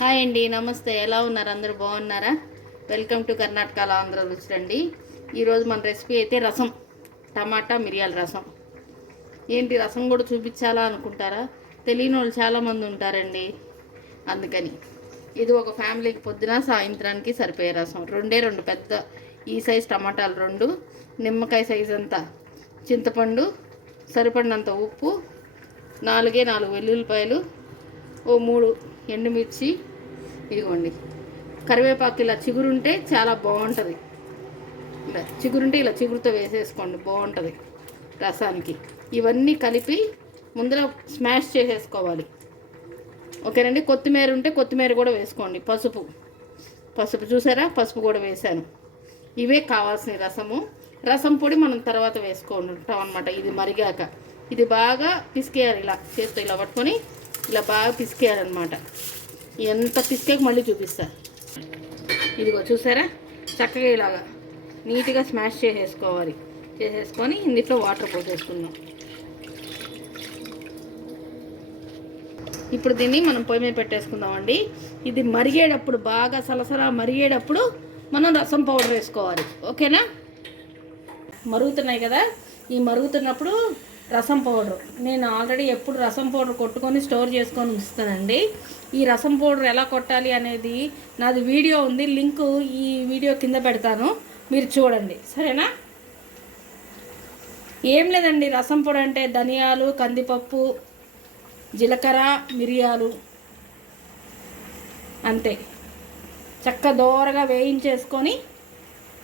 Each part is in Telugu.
హాయ్ అండి నమస్తే. ఎలా ఉన్నారు? అందరూ బాగున్నారా? వెల్కమ్ టు కర్ణాటక ఆంధ్ర రుచులండి ఈరోజు మన రెసిపీ అయితే రసం టమాటా మిరియాల రసం. ఏంటి రసం కూడా చూపించాలా అనుకుంటారా? తెలియని వాళ్ళు చాలామంది ఉంటారండి. అందుకని ఇది ఒక ఫ్యామిలీకి పొద్దున సాయంత్రానికి సరిపోయే రసం. రెండే రెండు పెద్ద ఈ సైజ్ టమాటాలు రెండు నిమ్మకాయ సైజ్ అంతా చింతపండు సరిపడినంత ఉప్పు నాలుగే నాలుగు వెల్లుల్లిపాయలు ఓ మూడు ఎండుమిర్చి ఇదిగోండి. కరివేపాకు ఇలా చిగురుంటే చాలా బాగుంటుంది. ఇలా చిగురుంటే ఇలా చిగురుతో వేసేసుకోండి బాగుంటుంది రసానికి. ఇవన్నీ కలిపి ముందర స్మాష్ చేసేసుకోవాలి. ఓకేనండి? కొత్తిమీర ఉంటే కొత్తిమీర కూడా వేసుకోండి. పసుపు. పసుపు చూసారా? పసుపు కూడా వేసాను ఇవే కావాల్సిన రసము. రసం పొడి మనం తర్వాత వేసుకుంటాం అనమాట ఇది మరిగాక. ఇది బాగా పిసికేయాలి ఇలా చేస్తూ ఇలా పట్టుకొని. ఇలా బాగా పిసికేయాలన్నమాట. ఎంత పిసికేకి మళ్ళీ చూపిస్తా. ఇదిగో చూసారా? చక్కగా ఇలాగా నీట్గా స్మాష్ చేసేసుకోవాలి. చేసేసుకొని ఇందులో వాటర్ పోసేసుకుందాం. ఇప్పుడు దీన్ని మనం పొయ్యి మీద పెట్టేసుకుందామండి. ఇది మరిగేటప్పుడు బాగా సలసలా మరిగేటప్పుడు మనం రసం పౌడర్ వేసుకోవాలి. ఓకేనా? మరుగుతున్నాయి కదా? ఈ మరుగుతున్నప్పుడు రసం పౌడర్. నేను ఆల్రెడీ ఎప్పుడు రసం పౌడర్ కొట్టుకొని స్టోర్ చేసుకొని ఉంచుతానండి. ఈ రసం పౌడర్ ఎలా కొట్టాలి అనేది నాది వీడియో ఉంది లింక్ ఈ వీడియో కింద పెడతాను. మీరు చూడండి. సరేనా? ఏం లేదండి రసం పొడి అంటే ధనియాలు కందిపప్పు జీలకర్ర మిరియాలు. అంతే. చక్క దోరగా వేయించేసుకొని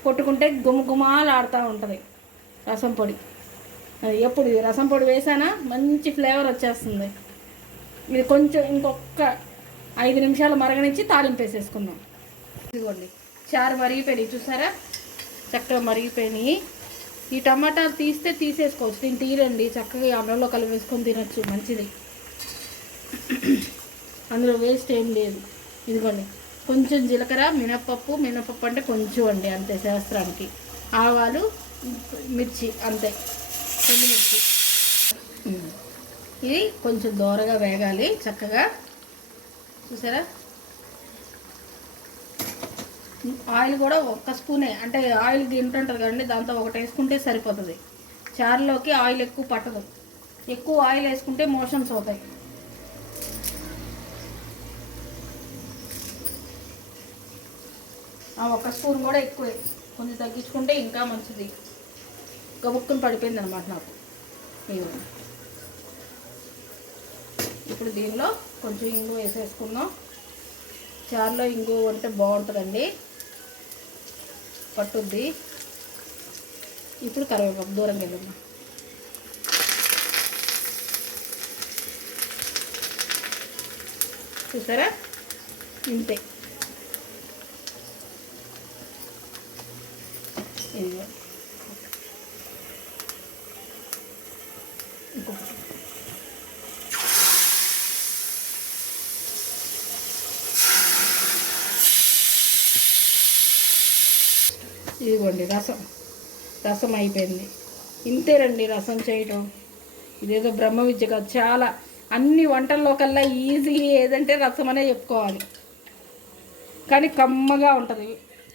కొట్టుకుంటే గుమగుమాలు ఆడుతూ ఉంటుంది రసం పొడి. ఎప్పుడు ఇది రసం పొడి వేసానా? మంచి ఫ్లేవర్ వచ్చేస్తుంది. ఇది కొంచెం ఇంకొక ఐదు నిమిషాలు మరగనిచ్చి తాలింపు వేసేసుకుందాం. ఇదిగోండి చారు మరిగిపోయినాయి చూసారా? చక్కగా మరిగిపోయినాయి. ఈ టమాటాలు తీస్తే తీసేసుకోవచ్చు. దీన్ని తీరండి చక్కగా అన్నంలో కలిపేసుకొని తినచ్చు మంచిది. అందులో వేస్ట్ ఏం లేదు. ఇదిగోండి కొంచెం జీలకర్ర మినపప్పు మినపప్పు అంటే కొంచెం అండి అంతే శాస్త్రానికి. ఆవాలు మిర్చి అంతే. ఇది కొంచెం దోరగా వేగాలి చక్కగా. చూసారా? ఆయిల్ కూడా ఒక్క స్పూనే అంటే ఆయిల్ తింటుంటుంది కదండి దాంతో ఒకటి వేసుకుంటే సరిపోతుంది. చారులోకి ఆయిల్ ఎక్కువ పట్టదు. ఎక్కువ ఆయిల్ వేసుకుంటే మోషన్స్ అవుతాయి. ఆ ఒక్క స్పూన్ కూడా ఎక్కువే. కొంచెం తగ్గించుకుంటే ఇంకా మంచిది. గబుక్కుని పడిపోయింది అనమాట నాకు. ఇదిగో. ఇప్పుడు దీనిలో కొంచెం ఇంగు వేసేసుకుందాం. చారులో ఇంగు అంటే బాగుంటుందండి. పట్టుద్ది. ఇప్పుడు కరివేపాకు దూరంగా వెళ్ళిందా చూసారా? ఇంతే. ఇది ఇదిగోండి రసం. రసం అయిపోయింది. ఇంతేనండి రసం చేయటం. ఇదేదో బ్రహ్మ విద్య కాదు చాలా. అన్ని వంటల్లో కల్లా ఈజీ ఏదంటే రసం అనే చెప్పుకోవాలి. కానీ కమ్మగా ఉంటుంది.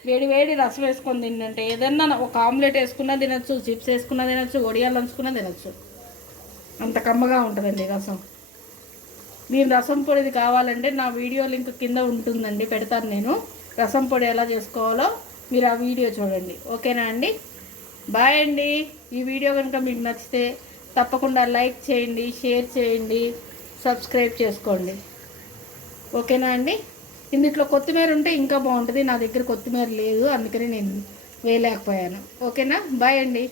వేడి వేడి రసం వేసుకొని తిన్నంటే ఏదన్నా ఒక ఆమ్లెట్ వేసుకున్నా తినచ్చు చిప్స్ వేసుకున్నా తినచ్చు ఒడియాలు లంచుకున్నా తినచ్చు. అంత కమ్మగా ఉంటుందండి రసం. దీని రసం పొడిది కావాలంటే నా వీడియో లింక్ కింద ఉంటుందండి పెడతాను నేను. రసం పొడి ఎలా చేసుకోవాలో మీరు ఆ వీడియో చూడండి. ఓకేనా అండి? బాయ్ అండి. ఈ వీడియో కనుక మీకు నచ్చితే తప్పకుండా లైక్ చేయండి షేర్ చేయండి సబ్స్క్రైబ్ చేసుకోండి. ఓకేనా అండి? ఇందులో కొత్తిమీర ఉంటే ఇంకా బాగుంటుంది. నా దగ్గర కొత్తిమీర లేదు అందుకని నేను వేయలేకపోయాను. ఓకేనా? బాయ్ అండి.